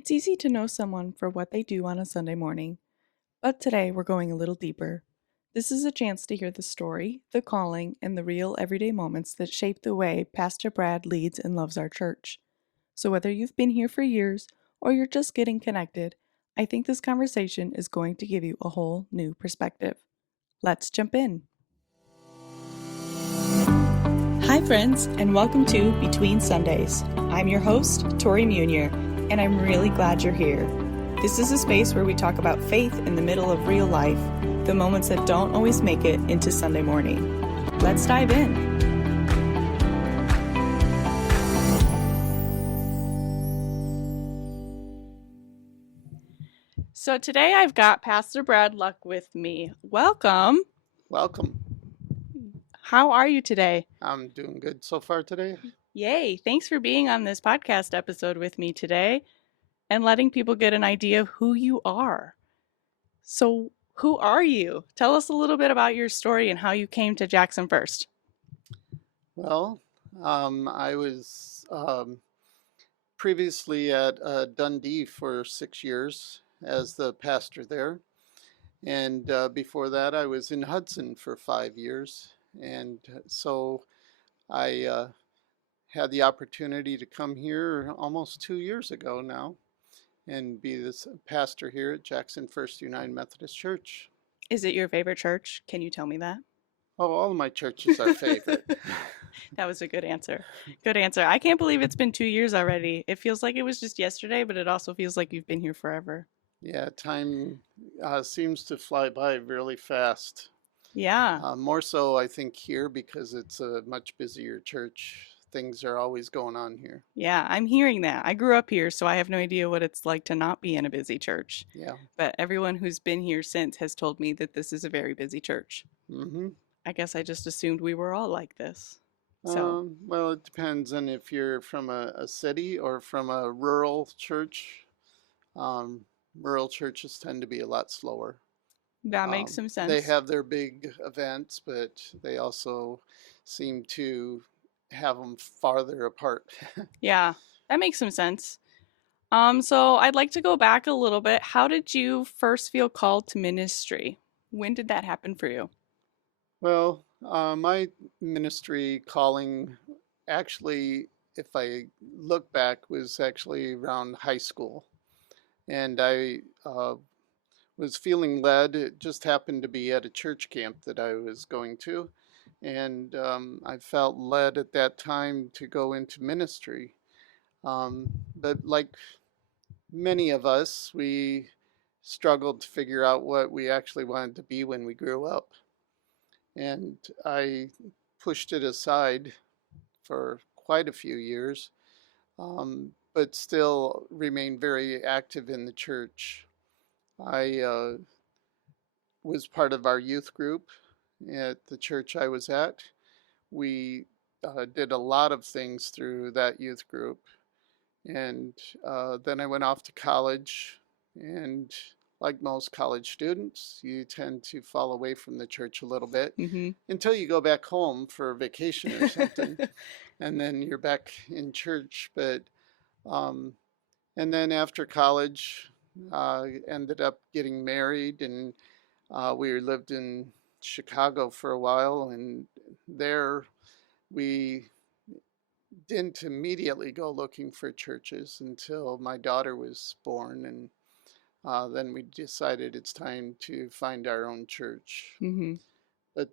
It's easy to know someone for what they do on a Sunday morning, but today we're going a little deeper. This is a chance to hear the story, the calling, and the real everyday moments that shape the way Pastor Brad leads and loves our church. So, whether you've been here for years or you're just getting connected, I think this conversation is going to give you a whole new perspective. Let's jump in. Hi, friends, and welcome to Between Sundays. I'm your host, Tori Munier, and I'm really glad you're here. This is a space where we talk about faith in the middle of real life, the moments that don't always make it into Sunday morning. Let's dive in. So today I've got Pastor Brad Luck with me. Welcome. Welcome. How are you today? I'm doing good so far today. Yay. Thanks for being on this podcast episode with me today and letting people get an idea of who you are. So, who are you? Tell us a little bit about your story and how you came to Jackson First. Well, I was previously at Dundee for 6 years as the pastor there. And before that, I was in Hudson for 5 years. And so I had the opportunity to come here almost 2 years ago now and be this pastor here at Jackson First United Methodist Church. Is it your favorite church? Can you tell me that? Oh, all of my churches are favorite. That was a good answer. Good answer. I can't believe it's been 2 years already. It feels like it was just yesterday, but it also feels like you've been here forever. Yeah, time seems to fly by really fast. Yeah. More so, I think, here because it's a much busier church. Things are always going on here. Yeah, I'm hearing that. I grew up here, so I have no idea what it's like to not be in a busy church. Yeah. But everyone who's been here since has told me that this is a very busy church. Mm-hmm. I guess I just assumed we were all like this. So, Well, it depends on if you're from a city or from a rural church. Um, Rural churches tend to be a lot slower. that makes some They sense. have their big events, but they also seem to have them farther apart. Yeah, that makes some sense. So I'd like to go back a little bit. How did you first feel called to ministry? When did that happen for you? Well, my ministry calling actually, if I look back, was actually around high school. And I was feeling led. It just happened to be at a church camp that I was going to. And I felt led at that time to go into ministry. But like many of us, we struggled to figure out what we actually wanted to be when we grew up. And I pushed it aside for quite a few years, but still remained very active in the church. I was part of our youth group at the church I was at. We did a lot of things through that youth group. And then I went off to college, and like most college students, you tend to fall away from the church a little bit Mm-hmm. until you go back home for vacation or something, and then you're back in church. But and then after college, ended up getting married, and we lived in Chicago for a while, and there we didn't immediately go looking for churches until my daughter was born, and then we decided it's time to find our own church. Mm-hmm. But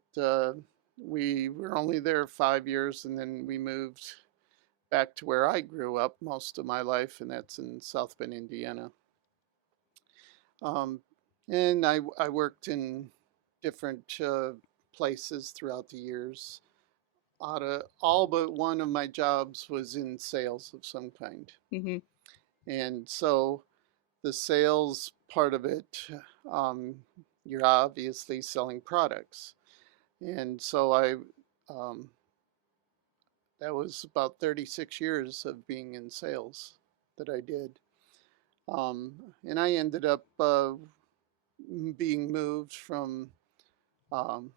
we were only there 5 years, and then we moved back to where I grew up most of my life, and that's in South Bend, Indiana. Um, and I worked in different places throughout the years. Out of all but one of my jobs was in sales of some kind. Mm-hmm. And so the sales part of it, um, you're obviously selling products. And so um, that was about 36 years of being in sales that I did. And I ended up being moved from um,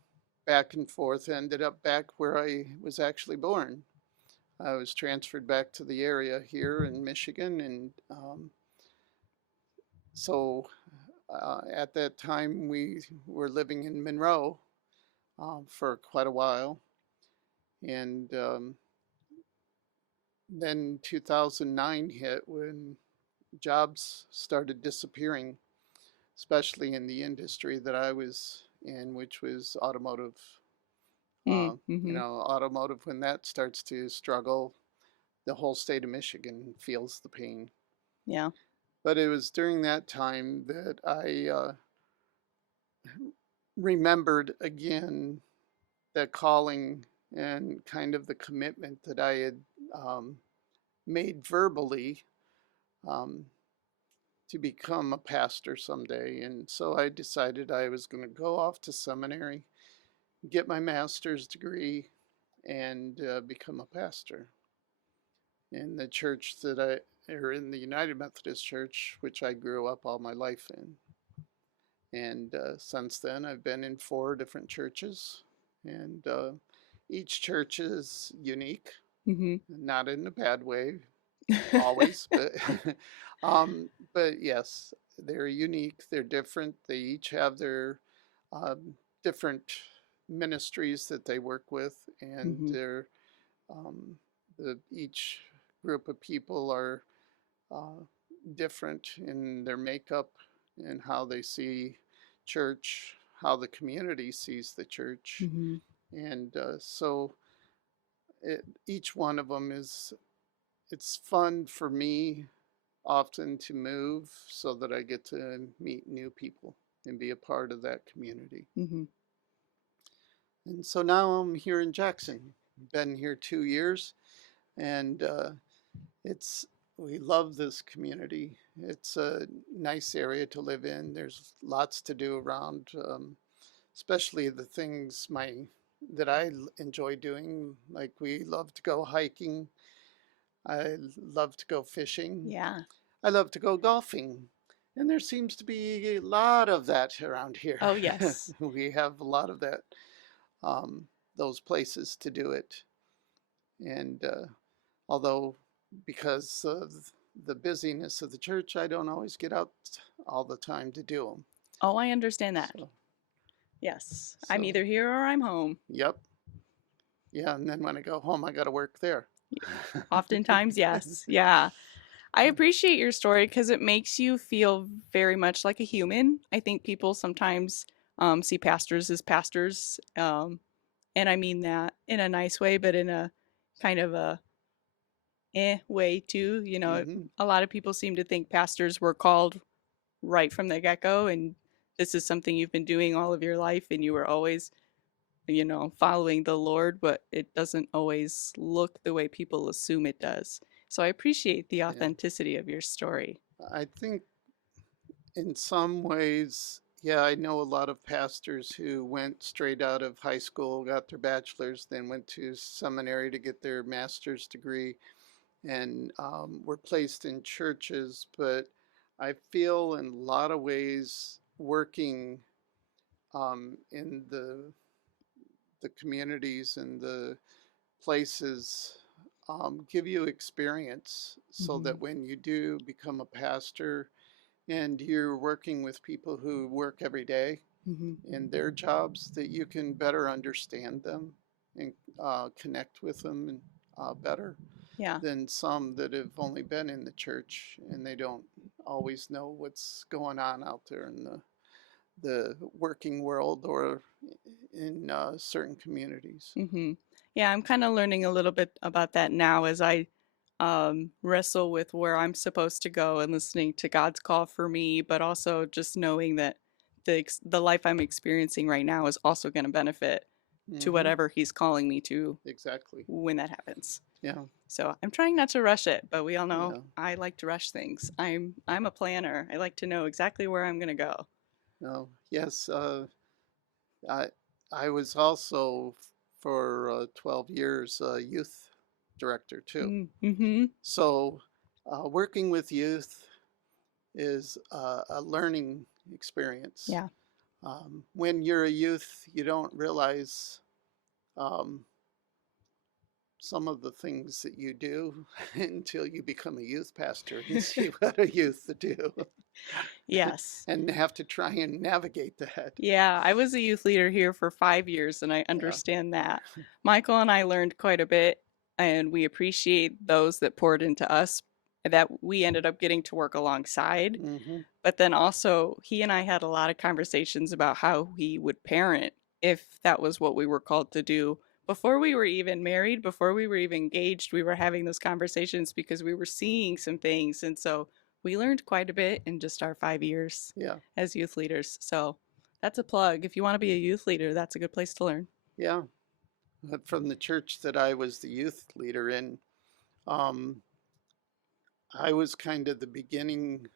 back and forth, ended up back where I was actually born. I was transferred back to the area here in Michigan, and So at that time, we were living in Monroe for quite a while. And then 2009 hit when jobs started disappearing, especially in the industry that I was in, which was automotive. Mm, mm-hmm. Automotive, when that starts to struggle, the whole state of Michigan feels the pain. Yeah. But it was during that time that I remembered again that calling and kind of the commitment that I had um, made verbally um, to become a pastor someday. And so I decided I was going to go off to seminary, get my master's degree, and become a pastor in the church or in the United Methodist Church, which I grew up all my life in. And since then, I've been in 4 different churches, and each church is unique, Mm-hmm. not in a bad way, always, but but yes, they're unique. They're different. They each have their different ministries that they work with, and Mm-hmm. they're um, each group of people are uh, different in their makeup and how they see church, how the community sees the church, Mm-hmm. and so each one of them is. It's fun for me often to move so that I get to meet new people and be a part of that community. Mm-hmm. And so now I'm here in Jackson. Been here 2 years, and it's we love this community. It's a nice area to live in. There's lots to do around, especially the things my that I enjoy doing. Like we love to go hiking. I love to go fishing. Yeah. I love to go golfing. And there seems to be a lot of that around here. Oh, yes. We have a lot of that, um, those places to do it. And although, because of the busyness of the church, I don't always get out all the time to do them. Oh, I understand that. So, Yes. I'm so either here or I'm home. yep. Yeah. And then when I go home, I got to work there. Oftentimes, yes. Yeah. I appreciate your story because it makes you feel very much like a human. I think people sometimes see pastors as pastors. And I mean that in a nice way, but in a kind of a way too. Hmm. A lot of people seem to think pastors were called right from the get go, and this is something you've been doing all of your life, and you were always, following the Lord, but it doesn't always look the way people assume it does. So I appreciate the Yeah. authenticity of your story. I think in some ways, yeah, I know a lot of pastors who went straight out of high school, got their bachelor's, then went to seminary to get their master's degree, and were placed in churches. But I feel in a lot of ways working in the communities and the places give you experience so Mm-hmm. that when you do become a pastor and you're working with people who work every day Mm-hmm. in their jobs, that you can better understand them and connect with them and, better Yeah. than some that have only been in the church and they don't always know what's going on out there in the working world or in certain communities. Mm-hmm. Yeah, I'm kind of learning a little bit about that now as I wrestle with where I'm supposed to go and listening to God's call for me, but also just knowing that the life I'm experiencing right now is also going to benefit to Hmm. whatever He's calling me to Exactly. when that happens. Yeah. So I'm trying not to rush it, but we all know Yeah. I like to rush things. I'm a planner. I like to know exactly where I'm going to go. No. Yes. I I was also for 12 years a youth director too. Mm-hmm. So working with youth is a learning experience. Yeah. When you're a youth, you don't realize um, some of the things that you do until you become a youth pastor and see what a youth do. Yes. and have to try and navigate that. Yeah, I was a youth leader here for 5 years, and I Yeah. understand that. Michael and I learned quite a bit, and we appreciate those that poured into us that we ended up getting to work alongside. Hmm. But then also, he and I had a lot of conversations about how he would parent if that was what we were called to do. Before we were even married, before we were even engaged, we were having those conversations because we were seeing some things. And so we learned quite a bit in just our 5 years Yeah. as youth leaders. So that's a plug. If you want to be a youth leader, that's a good place to learn. Yeah. From the church that I was the youth leader in, um, I was kind of the beginning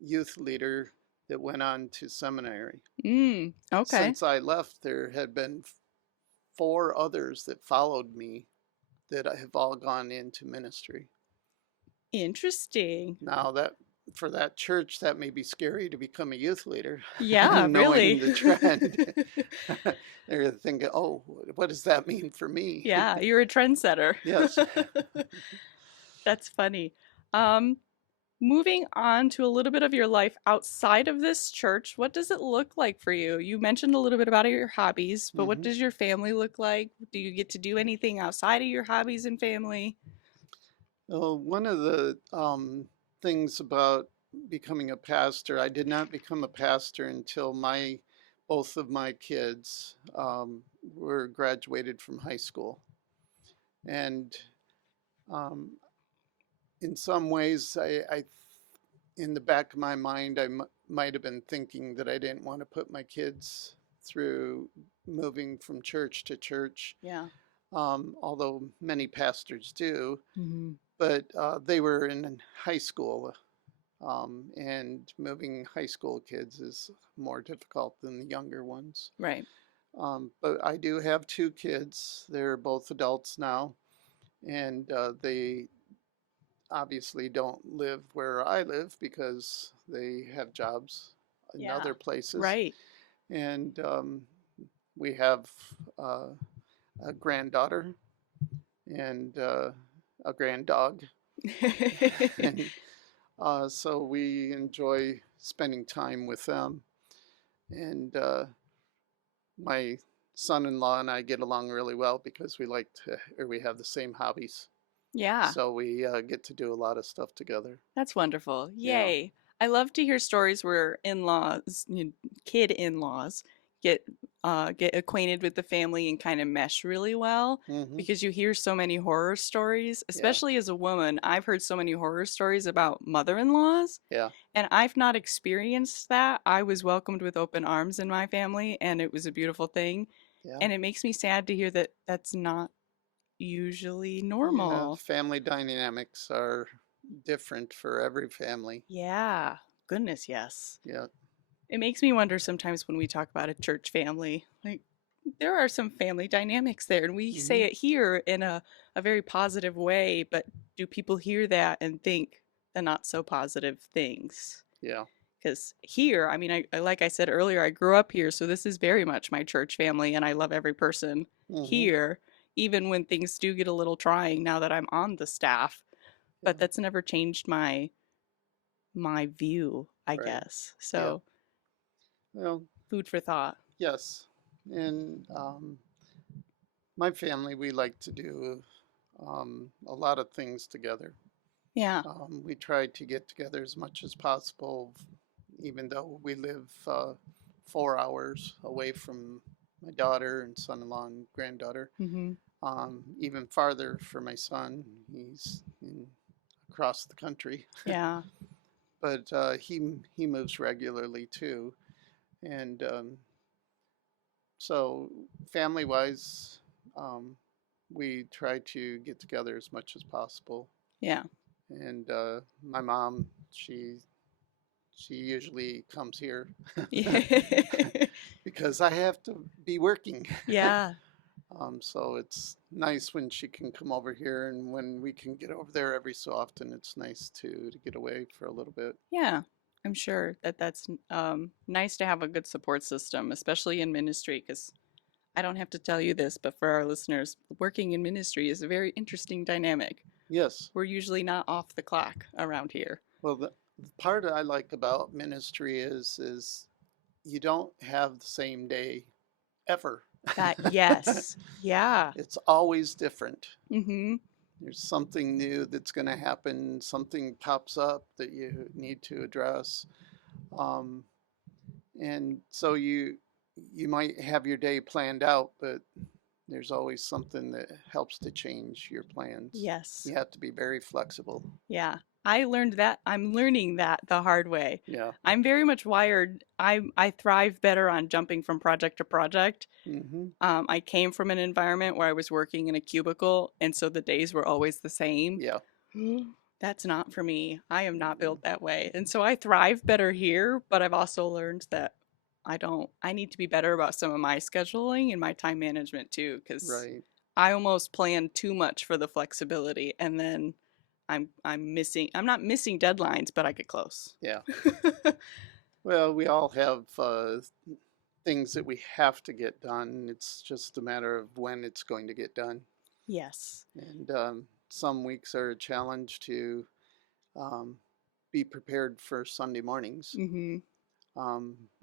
youth leader that went on to seminary. Okay. Since I left, there had been four others that followed me that have all gone into ministry. Interesting. Now that for that church, that may be scary to become a youth leader, Yeah, knowing really. the trend. They're thinking, "Oh, what does that mean for me?" Yeah, you're a trendsetter. Yes. That's funny. Um, Moving on to a little bit of your life outside of this church, what does it look like for you? You mentioned a little bit about your hobbies, but what Hmm. does your family look like? Do you get to do anything outside of your hobbies and family? Well, one of the things about becoming a pastor, I did not become a pastor until my both of my kids were graduated from high school, and um, in some ways, I in the back of my mind, might have been thinking that I didn't want to put my kids through moving from church to church, Yeah. although many pastors do. Hmm. But they were in high school, and moving high school kids is more difficult than the younger ones. Right. But I do have two kids. They're both adults now, and they obviously don't live where I live because they have jobs in Yeah. other places. Right. And we have uh, a granddaughter and a grand dog. And so we enjoy spending time with them. And my son-in-law and I get along really well because we have the same hobbies. Yeah. So we get to do a lot of stuff together. That's wonderful. Yeah. Yay. I love to hear stories where kid in-laws get get acquainted with the family and kind of mesh really well Hmm. because you hear so many horror stories, Yeah. especially as a woman. I've heard so many horror stories about mother-in-laws, Yeah. and I've not experienced that. I was welcomed with open arms in my family, and it was a beautiful thing. Yeah. And it makes me sad to hear that that's not usually Yeah. normal. Family dynamics are different for every family. Yeah. Goodness, yes. Yeah. It makes me wonder sometimes when we talk about a church family, like there are some family dynamics there, and we say Hmm. it here in a very positive way, but do people hear that and think the not so positive things? Yeah. Because here, I mean, like I said earlier, I grew up here, so this is very much my church family, and I love every person Hmm. here, even when things do get a little trying now that I'm on the staff. Yeah. But that's never changed my view, I Right. guess. Yeah. So Well, food for thought. yes. And my family, we like to do a lot of things together. Yeah. We try to get together as much as possible, even though we live 4 hours away from my daughter and son-in-law and granddaughter. Hmm. Even farther for my son. He's across the country, Yeah. but he moves regularly too. And so, family wise, um, we try to get together as much as possible. Yeah. And my mom, she usually comes here because I have to be working. Yeah. So it's nice when she can come over here, and when we can get over there every so often, it's nice to get away for a little bit. Yeah. I'm sure that that's nice to have a good support system, especially in ministry, because I don't have to tell you this, but for our listeners, working in ministry is a very interesting dynamic. Yes. We're usually not off the clock around here. Well, the part I like about ministry is you don't have the same day ever. That yes. Yeah. It's always different. Mhm. There's something new that's going to happen, something pops up that you need to address. Um, and so you might have your day planned out, but there's always something that helps to change your plans. Yes. You have to be very flexible. Yeah. I learned that. I'm learning that the hard way. Yeah. I'm very much wired. I thrive better on jumping from project to project. Hmm. I came from an environment where I was working in a cubicle, and so the days were always the same. Yeah. That's not for me. I am not Mm-mm. built that way. And so I thrive better here, but I've also learned that I need to be better about some of my scheduling and my time management too, because Right. I almost plan too much for the flexibility and then I'm not missing deadlines, but I get close. Yeah. Well, we all have things that we have to get done. It's just a matter of when it's going to get done. Yes. And some weeks are a challenge to um, be prepared for Sunday mornings. Mhm.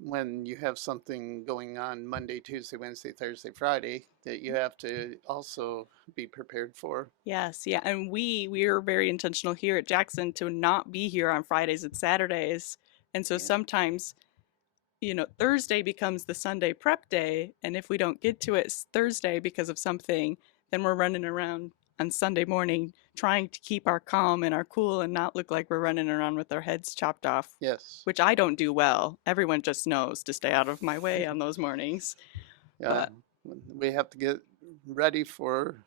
When you have something going on Monday, Tuesday, Wednesday, Thursday, Friday that you have to also be prepared for. Yes, yeah, and we're very intentional here at Jackson to not be here on Fridays and Saturdays. And so Yeah. sometimes, Thursday becomes the Sunday prep day, and if we don't get to it Thursday because of something, then we're running around on Sunday morning trying to keep our calm and our cool and not look like we're running around with our heads chopped off, Yes. which I don't do well. Everyone just knows to stay out of my way on those mornings. Yeah. But We have to get ready for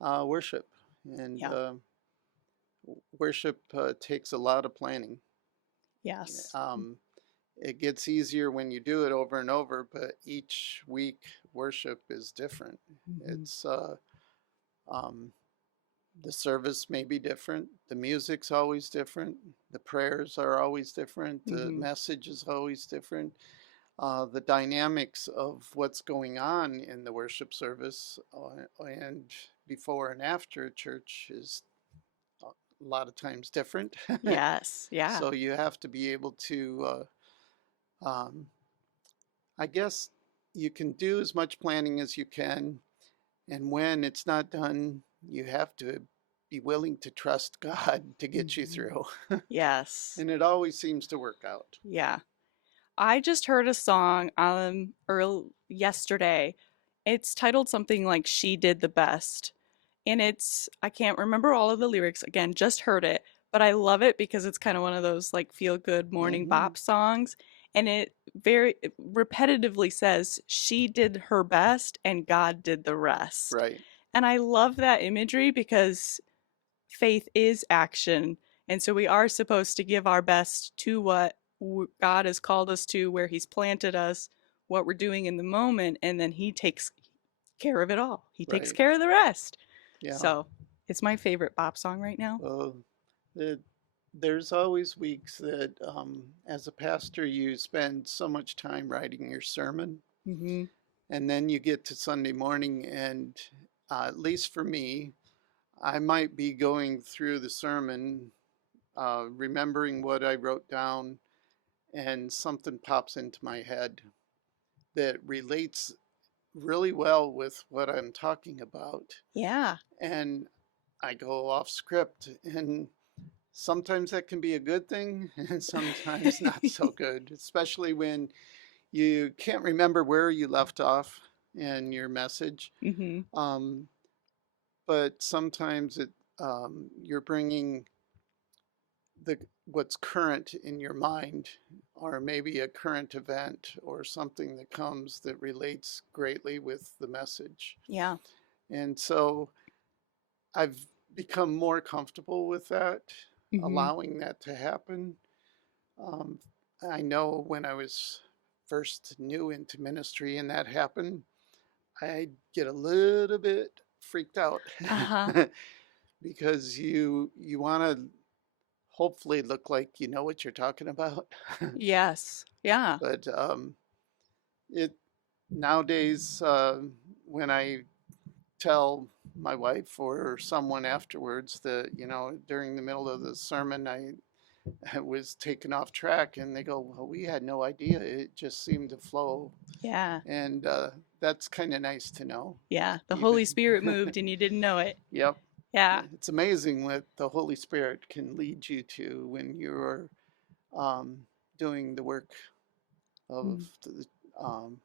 worship, and yeah, worship takes a lot of planning. yes. Um, it gets easier when you do it over and over, but each week worship is different. Mhm. It's um, the service may be different, the music's always different, the prayers are always different, the Mhm. message is always different. The dynamics of what's going on in the worship service and before and after church is a lot of times different. Yes, yeah. So you have to be able to, um, I guess, you can do as much planning as you can. And when it's not done, you have to be willing to trust God to get you Mhm. through. Yes. And it always seems to work out. Yeah. I just heard a song yesterday. It's titled something like She Did the Best. And I can't remember all of the lyrics. Again, just heard it, but I love it because it's kind of one of those like feel good morning Hmm. bop songs. And it repetitively says, She did her best and God did the rest. Right, And I love that imagery because faith is action. And so we are supposed to give our best to what God has called us to, where He's planted us, what we're doing in the moment, and then He takes care of it all. He takes right. care of the rest. Yeah. So it's my favorite bop song right now. Well, it, there's always weeks that, as a pastor, you spend so much time writing your sermon, Mm-hmm. and then you get to Sunday morning, and at least for me, I might be going through the sermon, remembering what I wrote down, and something pops into my head that relates really well with what I'm talking about. Yeah. And I go off script, and sometimes that can be a good thing, and sometimes not so good, especially when you can't remember where you left off in your message. Mm-hmm. Um, but sometimes you're bringing the what's current in your mind, or maybe a current event or something that comes that relates greatly with the message. Yeah. And so I've become more comfortable with that, Mm-hmm. allowing that to happen. Um, I know when I was first new into ministry and that happened, I'd get a little bit freaked out Uh-huh. because you want to hopefully look like you know what you're talking about. Yes. Yeah. But it nowadays when I tell my wife or someone afterwards that during the middle of the sermon was taken off track, and they go, "Well, we had no idea. It just seemed to flow," Yeah. and that's kind of nice to know. Yeah. The Even, Holy Spirit moved and you didn't know it. yep, Yeah. it's amazing what the Holy Spirit can lead you to when you're um, doing the work of Mm. the, um,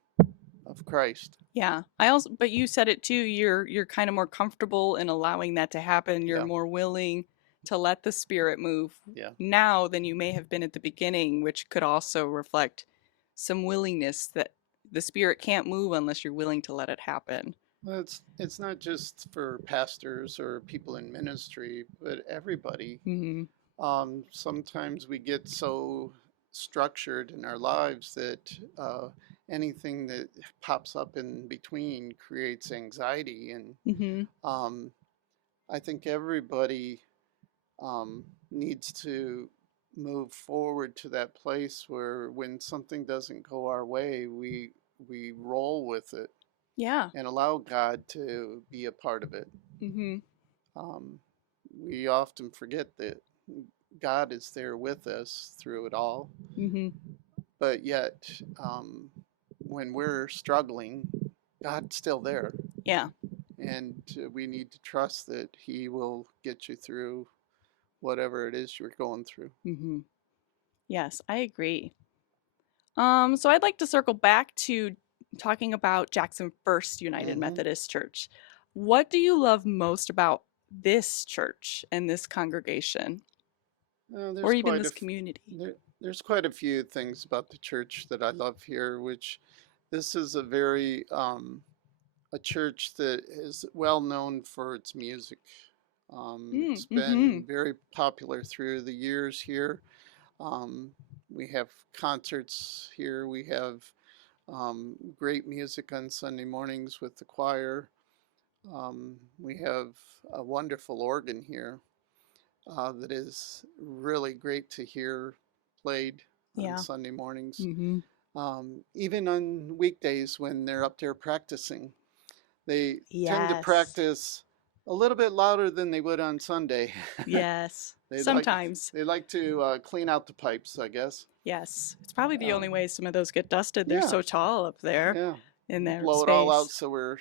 of Christ. Yeah. But you said it too, you're kind of more comfortable in allowing that to happen. You're Yeah, more willing to let the spirit move yeah. now than you may have been at the beginning, which could also reflect some willingness that the spirit can't move unless you're willing to let it happen. Well, it's not just for pastors or people in ministry, but everybody. Mhm. Sometimes we get so structured in our lives that anything that pops up in between creates anxiety, and Mhm. um, I think everybody needs to move forward to that place where when something doesn't go our way, we roll with it Yeah. and allow God to be a part of it. Mhm. Um, we often forget that God is there with us through it all, Mhm. but yet when we're struggling, God's still there, Yeah. and we need to trust that He will get you through whatever it is you're going through. Mhm. Yes, I agree. So I'd like to circle back to talking about Jackson First United Hmm. Methodist Church. What do you love most about this church and this congregation, or There's even quite this community? there's quite a few things about the church that I love here, which this is a church that is well known for its music. It's Mm-hmm. been very popular through the years here. Um, we have concerts here. We have great music on Sunday mornings with the choir. We have a wonderful organ here that is really great to hear played on Yeah. Sunday mornings. Mm-hmm. Even on weekdays when they're up there practicing, they tend to Yes. practice a little bit louder than they would on Sunday. Yes. they like Sometimes. they like to clean out the pipes, I guess. Yes. It's probably the Uh, only way some of those get dusted. They're yeah, so tall up there yeah. in their Blow it all out space. so we're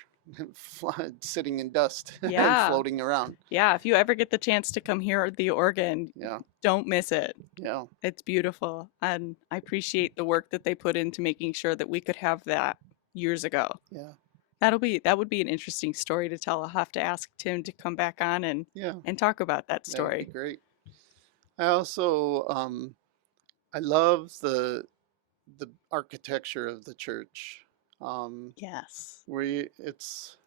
sitting in dust and Yeah. floating around. Yeah. If you ever get the chance to come hear the organ, Yeah, don't miss it. yeah, It's beautiful. And I appreciate the work that they put into making sure that we could have that years ago. yeah, That would be an interesting story to tell. I'll have to ask Tim to come back on yeah. and talk about that That would be story. great. I also I love the architecture of the church. Um, Yes. we it's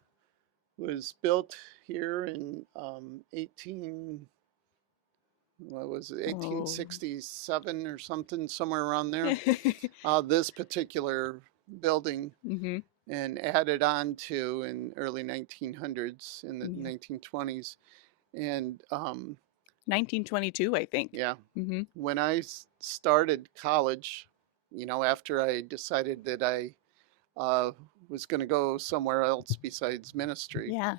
was built here in 18 what was it, Oh. 1867 or something, somewhere around there. This particular building, Mhm. and added on to in early 1900s, in the Yeah. 1920s. And 1922, I think. yeah, Mhm. when I started college, after I decided that I uh, was going to go somewhere else besides ministry, Yeah.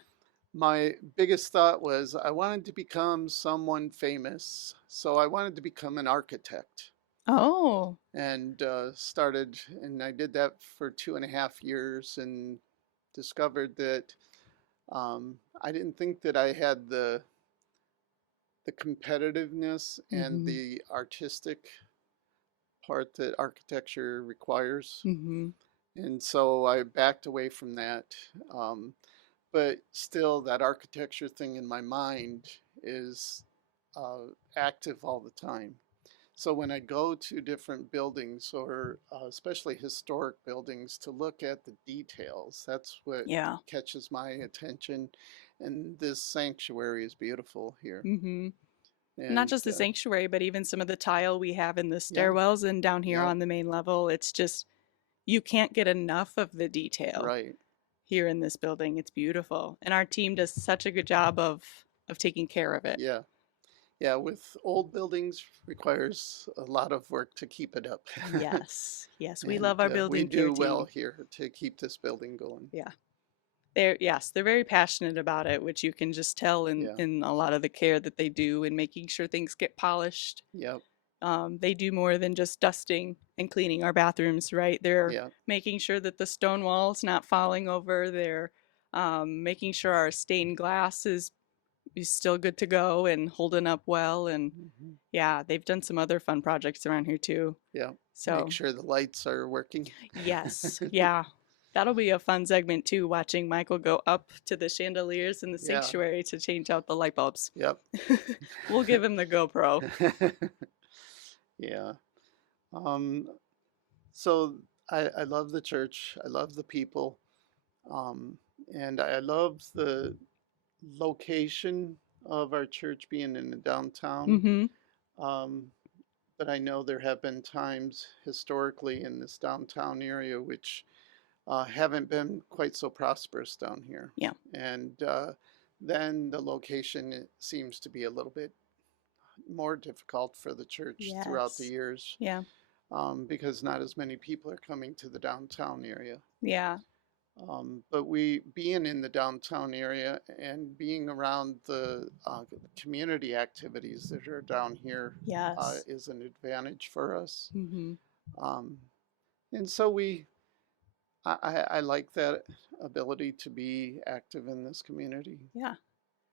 my biggest thought was I wanted to become someone famous. So I wanted to become an architect, Oh. and and I did that for 2.5 years, and discovered that I didn't think that I had the competitiveness and Mhm. the artistic part that architecture requires. Mhm. And so I backed away from that. Um, but still, that architecture thing in my mind is uh, active all the time. So when I go to different buildings, or especially historic buildings, to look at the details, that's what Yeah. catches my attention. And this sanctuary is beautiful here. Mhm. Not And just the sanctuary, but even some of the tile we have in the yeah, stairwells and down here yeah, on the main level. It's just you can't get enough of the detail right. here in this building. It's beautiful. And our team does such a good job of taking care of it. Yeah. Yeah, with old buildings requires a lot of work to keep it up. Yes. Yes, we And love our we building care do well team. here to keep this building going. Yeah. They're very passionate about it, which you can just tell Yeah, in a lot of the care that they do in making sure things get polished yep. They do more than just dusting and cleaning our bathrooms, right? They're Yeah. making sure that the stone wall's not falling over. They're making sure our stained glass is still good to go and holding up well. And Hmm. yeah, they've done some other fun projects around here too. Yeah. Make So sure the lights are working. yes, yeah. That'll be a fun segment too, watching Michael go up to the chandeliers in the Yeah. sanctuary to change out the light bulbs. Yep. We'll give him the GoPro. Yeah. Um, so I love the church. I love the people. Um, and I love the location of our church being in the downtown. Mm-hmm. Um, but I know there have been times historically in this downtown area which haven't been quite so prosperous down here. Yeah. And then the location seems to be a little bit more difficult for the church throughout the Yes. years, Yeah. because not as many people are coming to the downtown area. Yeah. But we being in the downtown area and being around the community activities that are down here Yes. is an advantage for us. Mm-hmm. Um, and so I like that ability to be active in this community Yeah.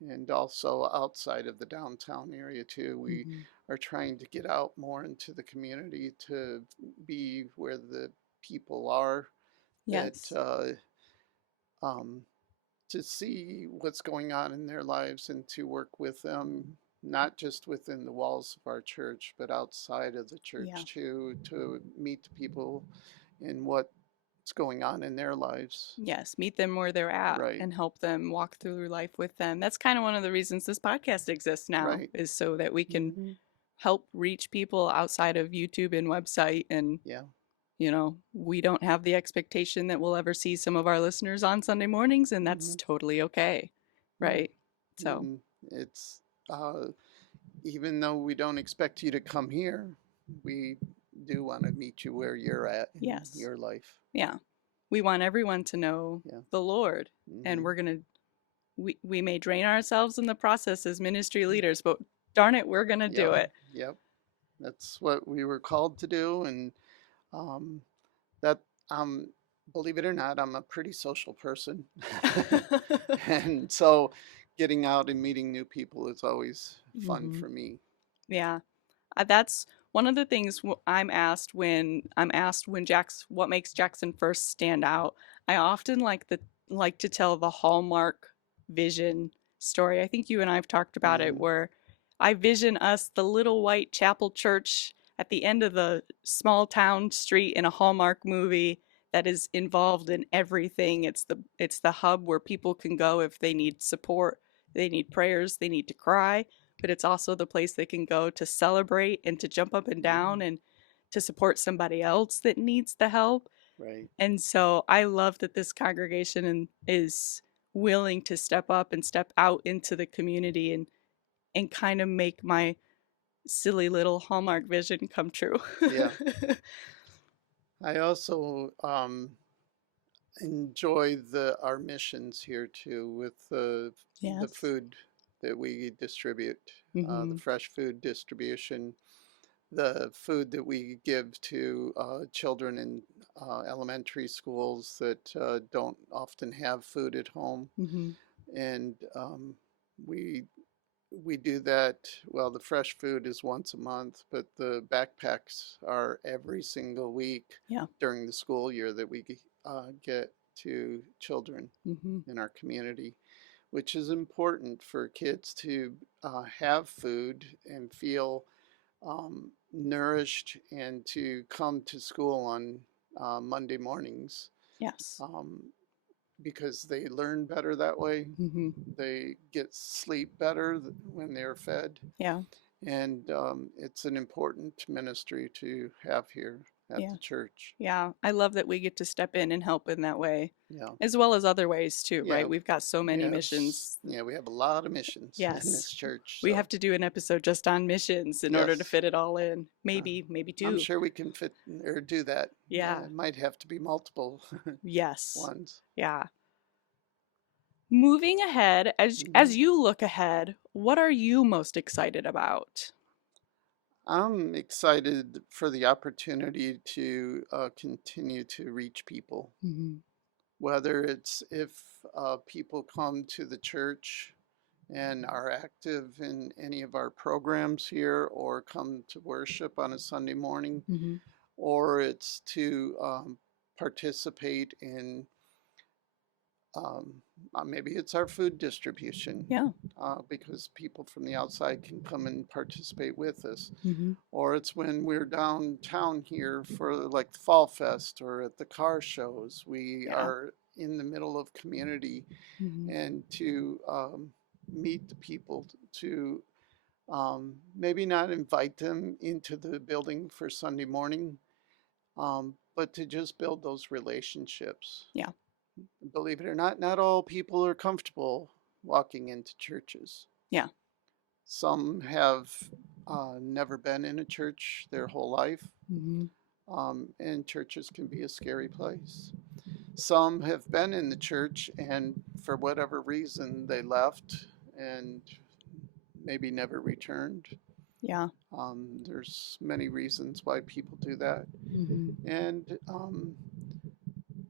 and also outside of the downtown area too. We Mm-hmm. are trying to get out more into the community to be where the people are that Yes. um, to see what's going on in their lives and to work with them, not just within the walls of our church, but outside of the Yeah. church too, to meet the people in what's going on in their lives. Yes. Meet them where they're at Right, and help them walk through life with them. That's kind of one of the reasons this podcast exists now, right. is so that we can Hmm. help reach people outside of YouTube and website. And, Yeah. we don't have the expectation that we'll ever see some of our listeners on Sunday mornings, and that's Hmm. totally okay. Right. Right. So, And it's, uh, even though we don't expect you to come here, we do want to meet you where you're at in yes. your life. Yeah. We want everyone to know Yeah. the Lord, and Hmm. we may drain ourselves in the process as ministry leaders, but darn it, we're going to do Yep. it. Yep. That's what we were called to do. And um, that, um, believe it or not, I'm a pretty social person. And so getting out and meeting new people is always fun Hmm. for me. Yeah. That's one of the things I'm asked when what makes Jackson First stand out. I often like to tell the Hallmark vision story. I think you and I've talked about it, Hmm. where I vision us, the little white chapel church at the end of the small town street in a Hallmark movie that is involved in everything. It's the hub where people can go if they need support, they need prayers, they need to cry, but it's also the place they can go to celebrate and to jump up and Hmm. down and to support somebody else that needs the help. Right. And so I love that this congregation is willing to step up and step out into the community and kind of make my silly little Hallmark vision come true. Yeah. I also enjoy the our missions here too with the Yes. food that we distribute, the Mhm. fresh food distribution, the food that we give to children in elementary schools that don't often have food at home, Mhm. and we we do that. Well, the fresh food is once a month, but the backpacks are every single week Yeah. during the school year that we get to children Mhm. in our community, which is important for kids to have food and feel nourished and to come to school on Monday mornings, Yes. um, because they learn better that way. Mhm. They get sleep better when they're fed. Yeah. And it's an important ministry to have here at Yeah. the church. Yeah. I love that we get to step in and help in that way, Yeah. as well as other ways too, Yeah. right? We've got so We many have, missions. yeah, we have a lot of missions in this Yes. church. We So, have to do an episode just on missions in order to yes, fit it all in. uh, Maybe I'm two. sure we can fit or do that. Yeah. It might have to be multiple Yes. ones. Yeah. Moving ahead, as Hmm. you look ahead, what are you most excited about? I'm excited for the opportunity to continue to reach people, Hmm. whether it's if people come to the church and are active in any of our programs here, or come to worship on a Sunday morning, Hmm. or it's to participate in um, maybe it's our food distribution Yeah. because people from the outside can come and participate with us. Hmm. Or it's when we're downtown here for like the Fall Fest or at the car shows. We Yeah. are in the middle of community, Hmm. and to meet the people, to maybe not invite them into the building for Sunday morning, but to just build those relationships. Yeah. Believe it or not, not all people are comfortable walking into churches. Yeah. Some have never been in a church their whole life, Hmm. and churches can be a scary place. Some have been in the church, and for whatever reason, they left and maybe never returned. Yeah. There's many reasons why people do that. Hmm. And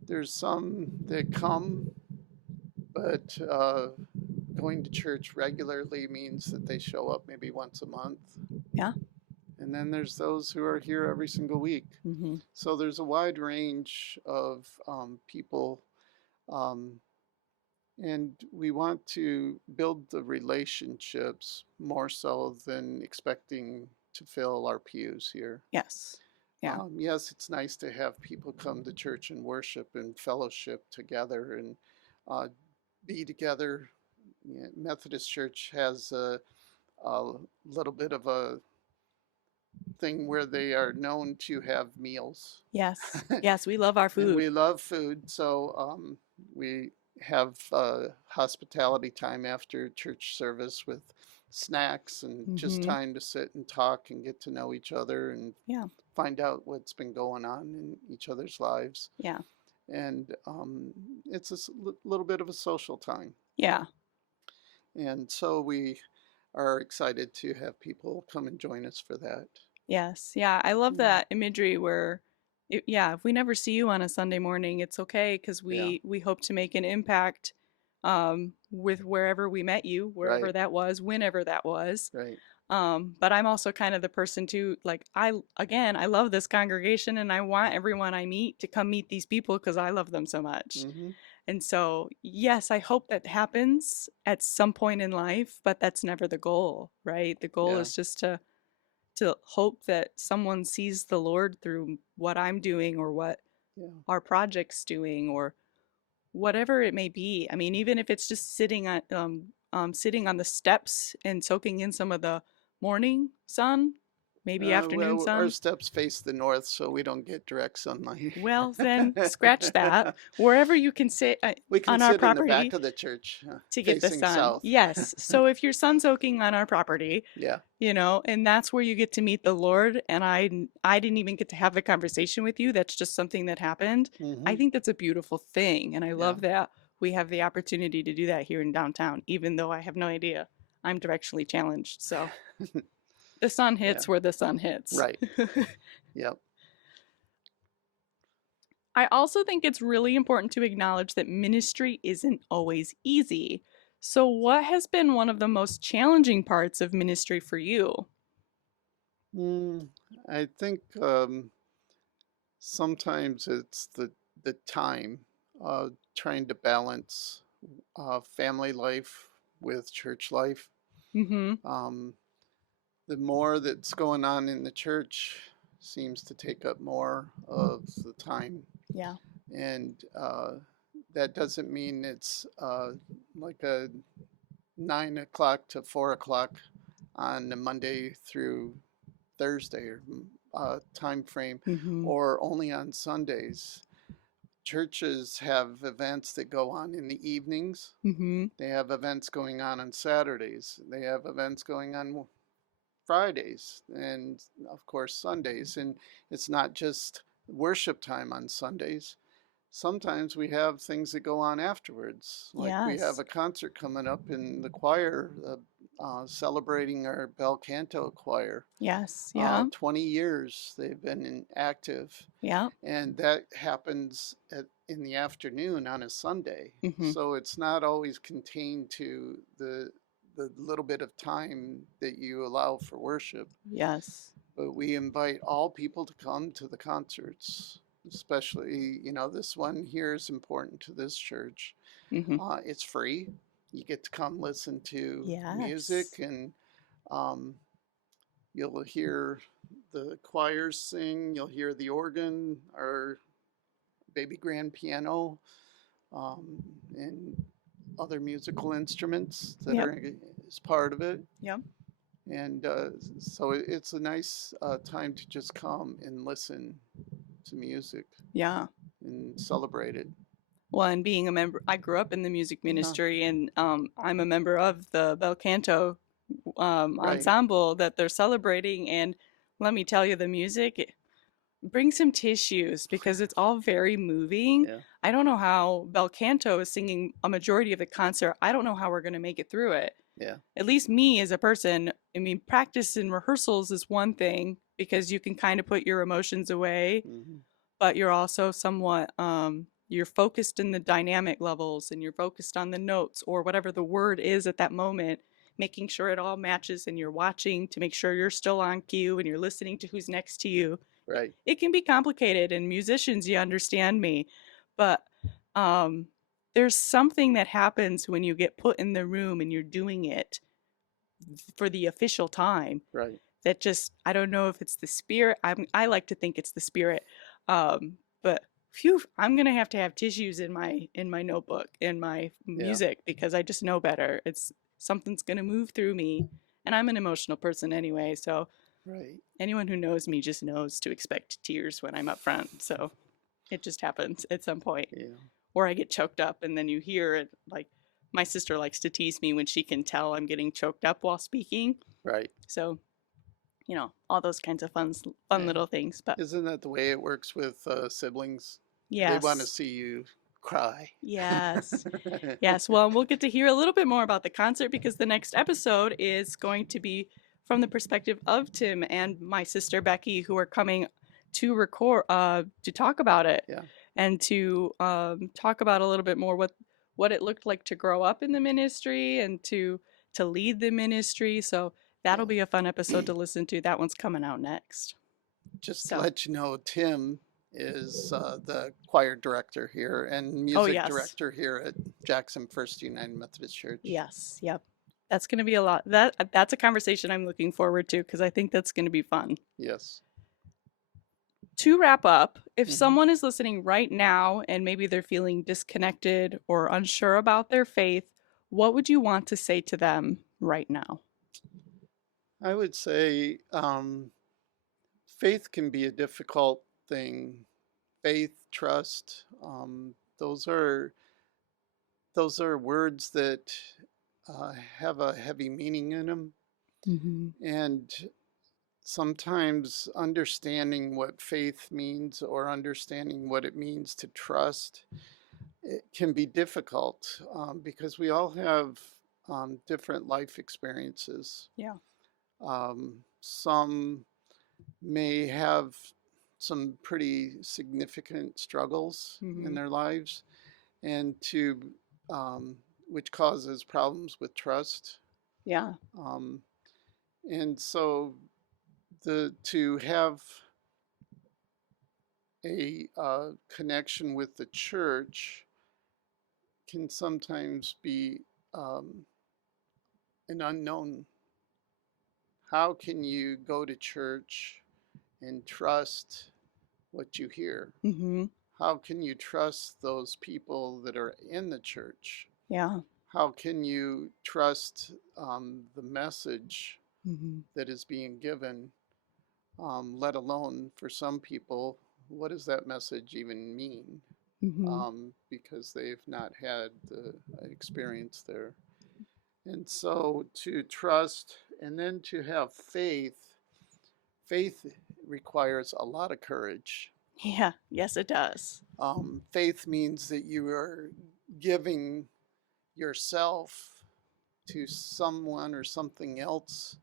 there's some that come, but going to church regularly means that they show up maybe once a month. Yeah. And then there's those who are here every single week. Hmm. So there's a wide range of people, um, and we want to build the relationships more so than expecting to fill our pews here. Yes. Yeah. Yes, it's nice to have people come to church and worship and fellowship together and uh, be together. Yeah, Methodist Church has a little bit of a thing where they are known to have meals. Yes. Yes. We love our And food. we love food, so we have hospitality time after church service with snacks and just Hmm. time to sit and talk and get to know each other and Yeah. find out what's been going on in each other's lives. Yeah. And it's a little bit of a social time. Yeah. And so we are excited to have people come and join us for that. Yes. Yeah. I love Yeah. that imagery where, yeah, if we never see you on a Sunday morning, it's okay because Yeah. we hope to make an impact with wherever we met you, wherever Right. that was, whenever that was. Right. But I'm also kind of the person too, like, I love this congregation and I want everyone I meet to come meet these people because I love them so much. Mm-hmm. And so, yes, I hope that happens at some point in life, but that's never the goal, right? The goal Yeah. is just to hope that someone sees the Lord through what I'm doing or what Yeah. our project's doing or whatever it may be. I mean, even if it's just sitting on the steps and soaking in some of the morning sun, maybe afternoon Well, our sun. steps face the north, so we don't get direct sunlight. Well, then scratch that. Wherever you can sit We can on our sit in the back property of the church, to get the facing sun. south. Yes. So if you're sun soaking on our property, Yeah. and that's where you get to meet the Lord, and I didn't even get to have the conversation with you. That's just something that happened. I Mm-hmm. think that's a beautiful thing, and I Yeah. love that we have the opportunity to do that here in downtown, even though I have no idea. I'm directionally challenged. So the sun Yeah. hits where the sun hits. Right. Yep. I also think it's really important to acknowledge that ministry isn't always easy. So, what has been one of the most challenging parts of ministry for you? Mm, I think sometimes it's the time, trying to balance family life with church life. Mm-hmm. Um, the more that's going on in the church seems to take up more of the time, Yeah. and that doesn't mean it's like a 9 o'clock to 4 o'clock on a Monday through Thursday or time frame, Mm-hmm. or only on Sundays. Churches have events that go on in the evenings. Mm-hmm. They have events going on Saturdays. They have events going on Fridays, and of course Sundays. And it's not just worship time on Sundays. sometimes we have things that go on afterwards. Like we have Yes. a concert coming up in the choir, celebrating our bel canto choir. Yes. Yeah. 20 years they've been active, Yeah. and that happens in the afternoon on a Sunday. Mm-hmm. So it's not always contained to the little bit of time that you allow for worship, Yes. but we invite all people to come to the concerts. Especially, this one here is important to this church. Mm-hmm. It's free. You get to come listen to music, Yes. and um, you'll hear the choirs sing. You'll hear the organ or baby grand piano, um, and other musical instruments that Yep. are as part of it. Yep. And so it's a nice time to just come and listen to music Yeah. and celebrate it. Well, and being a member, I grew up in the music Yeah, ministry, and I'm a member of the bel canto right. ensemble that they're celebrating. And let me tell you, the music, bring some tissues because it's all very moving. Yeah, I don't know how bel canto is singing a majority of the concert. I don't know how we're going to make it through it. yeah, At least me as a person, I mean, practice and rehearsals is one thing because you can kind of put your emotions away, hmm, but you're also somewhat you're focused in the dynamic levels and you're focused on the notes or whatever the word is at that moment, making sure it all matches, and you're watching to make sure you're still on cue and you're listening to who's next to you. right, It can be complicated, and musicians, you understand me, but um there's something that happens when you get put in the room and you're doing it for the official time right. that just, I don't know if it's the spirit. I like to think it's the spirit. But phew, I'm gonna have to have tissues in my notebook in my Yeah, music because I just know better. It's something's gonna move through me, and I'm an emotional person anyway. So right. anyone who knows me just knows to expect tears when I'm up front. So it just happens at some point, Yeah, or I get choked up, and then you hear it. Like my sister likes to tease me when she can tell I'm getting choked up while speaking. right. So all those kinds of fun Yeah. little things. But Isn't that the way it works with siblings? They want to yes, see you cry. yes, yes. Well, we'll get to hear a little bit more about the concert because the next episode is going to be from the perspective of Tim and my sister Becky, who are coming to record to talk about it Yeah, and to talk about a little bit more what it looked like to grow up in the ministry and to lead the ministry. So that'll yeah. be a fun episode to listen to. That one's coming out next. Just to So, let you know, Tim is the choir director here and oh music yes, director here at Jackson First United Methodist Church. yes, yep. That's going to be a lot. That's a conversation I'm looking forward to because I think that's going to be fun. Yes. To wrap up, if Hmm. someone is listening right now and maybe they're feeling disconnected or unsure about their faith, what would you want to say to them right now? I would say faith can be a difficult thing. Faith, trust, those are words that have a heavy meaning in them, Mm-hmm. and sometimes understanding what faith means or understanding what it means to trust, it can be difficult because we all have different life experiences. Yeah. Some may have some pretty significant struggles in Mm-hmm. their lives, and um, which causes problems with trust. Yeah. Um, and so to have a connection with the church can sometimes be um, an unknown. How can you go to church and trust what you hear? Mm-hmm. How can you trust those people that are in the church? Yeah. How can you trust the message Mm-hmm. that is being given, let alone for some people, what does that message even mean? Mm-hmm. Because they've not had the experience there. And so to trust and then to have faith, faith requires a lot of courage. Yeah. Yes, it does. Faith means that you are giving yourself to someone or something else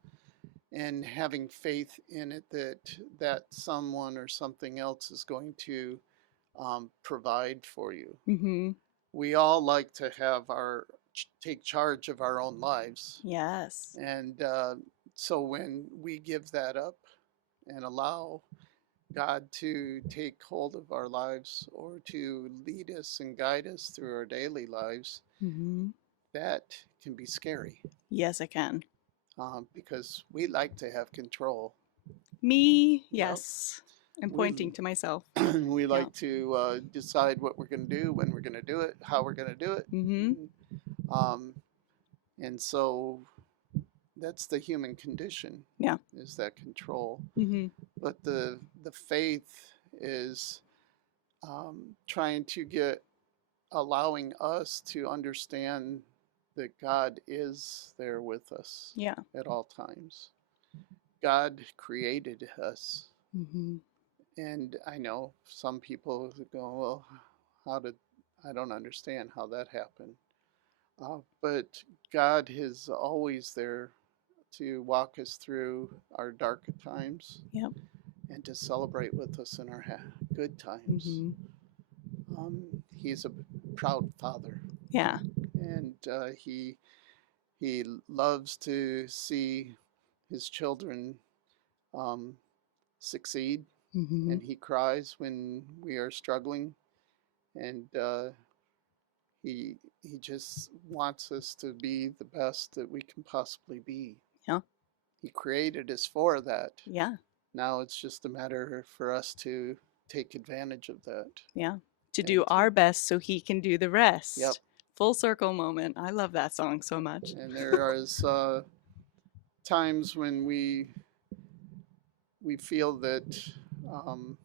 and having faith in it that that someone or something else is going to provide for you. Mm-hmm. We all like to have our take charge of our own lives, Yes. and so when we give that up and allow God to take hold of our lives or to lead us and guide us through our daily lives, Mm-hmm. that can be scary Yes, I can. because we like to have control. Me, Yep. yes. I'm We pointing to myself. we Yeah. like to decide what we're going to do, when we're going to do it, how we're going to do it, Mm-hmm. um, and so that's the human condition, Yeah. is that control. Mm-hmm. But the faith is trying to get allowing us to understand that God is there with us Yeah. at all times. God created us. Mm-hmm. And I know some people go, well, how did, I don't understand how that happened. But God is always there to walk us through our dark times Yep. and to celebrate with us in our good times. Mm-hmm. He's a proud father, Yeah. and he loves to see his children um, succeed, Mm-hmm. and he cries when we are struggling, and he just wants us to be the best that we can possibly be. Yeah. He created us for that. Yeah. Now it's just a matter for us to take advantage of that. Yeah. To do And our best so he can do the yep. rest. Full circle moment. I love that song so much. And there is times when we feel that um,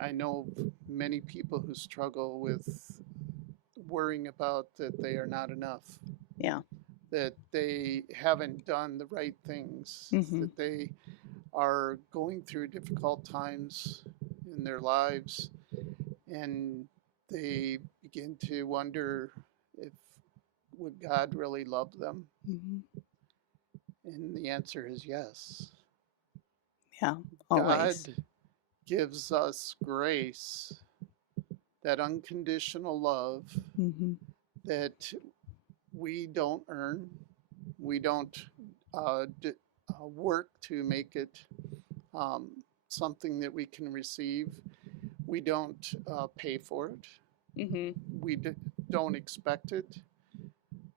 I know many people who struggle with worrying about that they are not enough, Yeah. that they haven't done the right things, Mm-hmm. that they are going through difficult times in their lives, and they begin to wonder if would God really love them? Mm-hmm. And the answer is yes. Yeah. Always. God gives us grace, that unconditional love Mm-hmm. that we don't earn. We don't work to make it um, something that we can receive. We don't pay for it. Mm-hmm. We don't expect it.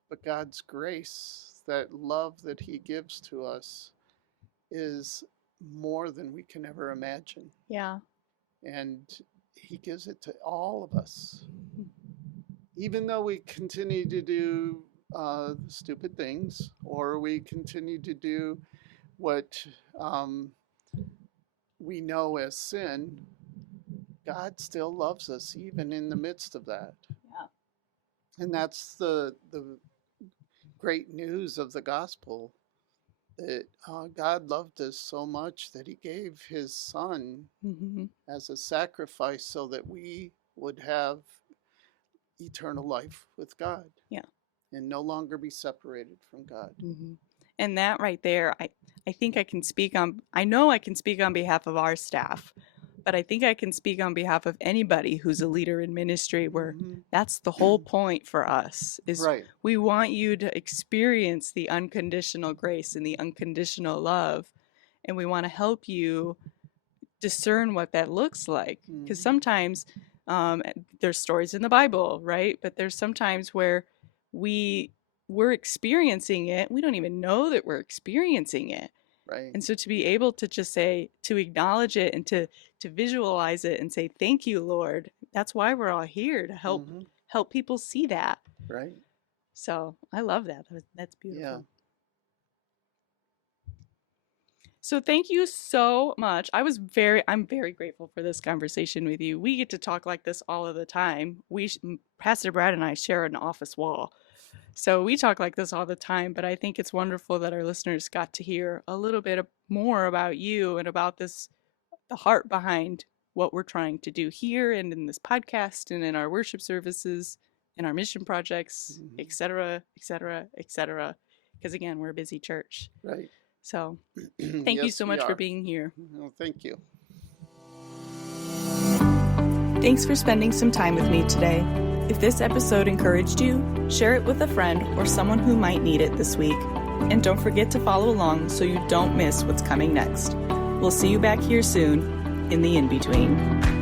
But God's grace, that love that He gives to us, is more than we can ever imagine. Yeah. And He gives it to all of us. Even though we continue to do stupid things, or we continue to do what um, we know as sin, God still loves us even in the midst of that. Yeah. And that's the great news of the gospel, that God loved us so much that He gave His Son Mm-hmm. as a sacrifice so that we would have eternal life with God Yeah. and no longer be separated from God. Mm-hmm. And that right there, I think I can speak on, I know I can speak on behalf of our staff, but I think I can speak on behalf of anybody who's a leader in ministry where Mm-hmm. that's the whole point for us is Right. we want you to experience the unconditional grace and the unconditional love. And we want to help you discern what that looks like. Because Mm-hmm. sometimes there's stories in the Bible, right? But there's sometimes where we we're experiencing it, we don't even know that we're experiencing it. Right. And so to be able to just say, to acknowledge it and to visualize it and say, "Thank you, Lord." That's why we're all here to Mm-hmm. help people see that. Right. So I love that. That's Yeah. beautiful. So thank you so much. I'm very grateful for this conversation with you. We get to talk like this all of the time. Pastor Brad and I share an office wall. So we talk like this all the time, but I think it's wonderful that our listeners got to hear a little bit more about you and about this, the heart behind what we're trying to do here and in this podcast and in our worship services, in our mission projects, etc., etc., etc. Because again, we're a busy church. Right. So thank you Yes, so we much for are. being here. Well, thank you. Thanks for spending some time with me today. If this episode encouraged you, share it with a friend or someone who might need it this week. And don't forget to follow along so you don't miss what's coming next. We'll see you back here soon in the in-between.